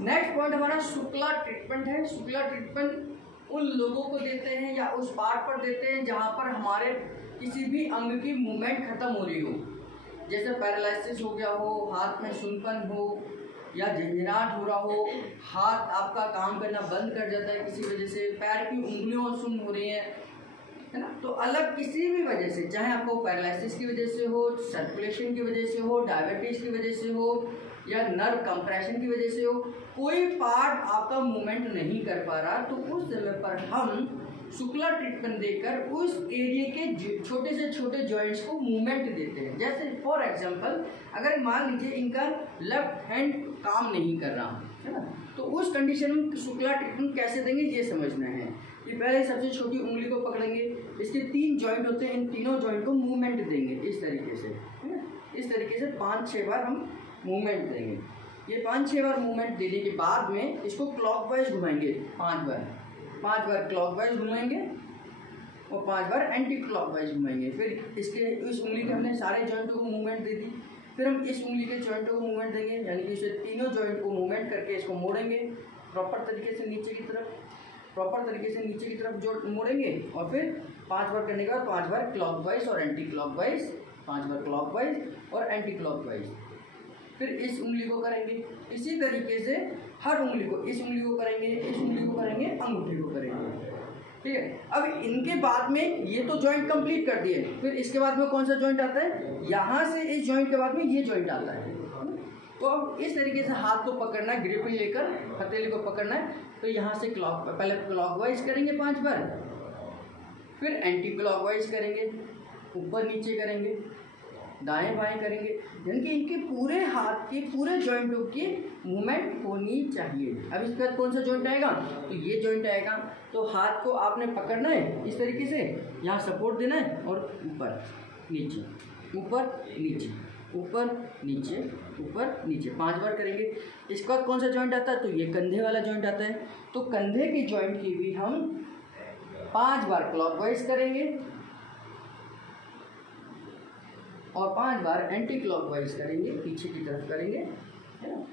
Next point हमारा Shukla treatment है। Shukla treatment उन लोगों को देते हैं या उस पार्ट पर देते हैं जहाँ पर हमारे किसी भी अंग की मूवमेंट खत्म हो रही हो, जैसे पैरालिसिस हो गया हो, हाथ में सुनपन हो या झंझनाहट हो रहा हो, हाथ आपका काम करना बंद कर जाता है किसी वजह से, पैर की उंगलियों सुन्न हो रही हैं, है ना। तो अलग किसी भी वजह से, चाहे आपको पैरालिसिस की वजह से हो, सर्कुलेशन की वजह से हो, डायबिटीज की वजह से हो या नर्व कंप्रेशन की वजह से हो, कोई पार्ट आपका मूवमेंट नहीं कर पा रहा, तो उस समय पर हम शुक्ला ट्रीटमेंट देकर उस एरिया के छोटे से छोटे जॉइंट्स को मूवमेंट देते हैं। जैसे फॉर एग्जांपल अगर मान लीजिए इनका लेफ्ट हैंड काम नहीं कर रहा है ना, तो उस कंडीशन में शुक्ला ट्रीटमेंट कैसे देंगे ये समझना है। कि पहले सबसे छोटी उंगली को पकड़ेंगे, इसके 3 जॉइंट होते हैं, इन तीनों जॉइंट को मूवमेंट देंगे इस तरीके से, है ना। इस तरीके से 5-6 बार हम मूवमेंट देंगे। ये 5-6 बार मूवमेंट देने के बाद में इसको क्लॉकवाइज घुमाएंगे 5 बार क्लॉकवाइज घुमाएंगे और 5 बार एंटी क्लॉकवाइज घुमाएंगे। फिर इसके इस उंगली के हमने सारे जॉइंटों को मूवमेंट दे दी, फिर हम इस उंगली के जॉइंटों को मूवमेंट देंगे, यानी कि इसे तीनों जॉइंट को मूवमेंट करके इसको मोड़ेंगे प्रॉपर तरीके से नीचे की तरफ जो मोड़ेंगे, और फिर 5 बार करने के बाद 5 बार क्लॉकवाइज और एंटी क्लॉकवाइज, 5 बार क्लॉकवाइज और एंटी क्लॉकवाइज। फिर इस उंगली को करेंगे इसी तरीके से, हर उंगली को, इस उंगली को करेंगे, इस उंगली को करेंगे, अंगूठे को करेंगे, ठीक है। अब इनके बाद में ये तो जॉइंट कंप्लीट कर दिए, फिर इसके बाद में कौन सा जॉइंट आता है, यहाँ से इस जॉइंट के बाद में ये जॉइंट आता है। तो अब इस तरीके से हाथ को पकड़ना है, ग्रिप लेकर हथेली को पकड़ना है। तो यहाँ से पहले क्लॉकवाइज करेंगे 5 बार, फिर एंटी क्लॉकवाइज करेंगे, ऊपर नीचे करेंगे, दाएं बाएं करेंगे, यानी कि इनके पूरे हाथ के पूरे जॉइंटों की मूवमेंट होनी चाहिए। अब इसके बाद कौन सा जॉइंट आएगा, तो ये जॉइंट आएगा। तो हाथ को आपने पकड़ना है इस तरीके से, यहाँ सपोर्ट देना है और ऊपर नीचे, ऊपर नीचे, ऊपर नीचे, ऊपर नीचे 5 बार करेंगे। इसके बाद कौन सा जॉइंट आता है, तो ये कंधे वाला जॉइंट आता है। तो कंधे के जॉइंट की भी हम 5 बार क्लॉकवाइज करेंगे और 5 बार एंटी क्लॉकवाइज करेंगे, पीछे की तरफ करेंगे, है ना।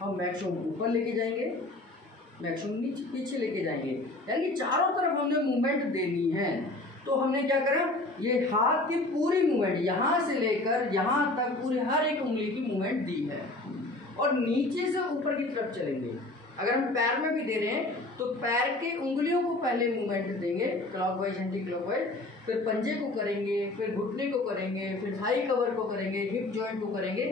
हम मैक्सिमम ऊपर लेके जाएंगे, मैक्सिमम नीचे पीछे लेके जाएंगे, यानी कि चारों तरफ हमने मूवमेंट देनी है। तो हमने क्या करा, ये हाथ की पूरी मूवमेंट यहाँ से लेकर यहाँ तक पूरी हर एक उंगली की मूवमेंट दी है, और नीचे से ऊपर की तरफ चलेंगे। अगर हम पैर में भी दे रहे हैं तो पैर के उंगलियों को पहले मूवमेंट देंगे क्लॉकवाइज एंटी क्लॉकवाइज, फिर पंजे को करेंगे, फिर घुटने को करेंगे, फिर थाई कवर को करेंगे, हिप जॉइंट को करेंगे।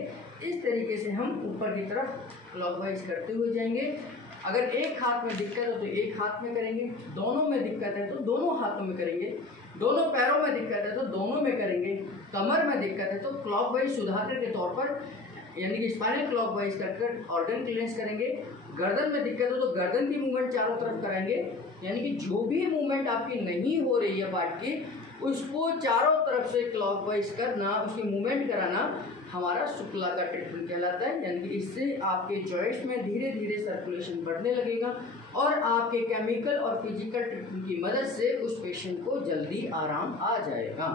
इस तरीके से हम ऊपर की तरफ क्लॉकवाइज करते हुए जाएंगे। अगर एक हाथ में दिक्कत है तो एक हाथ में करेंगे, दोनों में दिक्कत है तो दोनों हाथों में करेंगे, दोनों पैरों में दिक्कत है तो दोनों में करेंगे, कमर में दिक्कत है तो क्लॉकवाइज सुधाकर के तौर पर, यानी कि स्पाइनल क्लॉकवाइज कर ऑर्गन क्लियरेंस करेंगे। गर्दन में दिक्कत हो तो गर्दन की मूवमेंट चारों तरफ कराएंगे, यानी कि जो भी मूवमेंट आपकी नहीं हो रही है पार्ट की, उसको चारों तरफ से क्लॉकवाइज करना, उसकी मूवमेंट कराना हमारा शुक्ला का ट्रीटमेंट कहलाता है। यानी कि इससे आपके जॉइंट्स में धीरे धीरे सर्कुलेशन बढ़ने लगेगा और आपके केमिकल और फिजिकल ट्रीटमेंट की मदद से उस पेशेंट को जल्दी आराम आ जाएगा।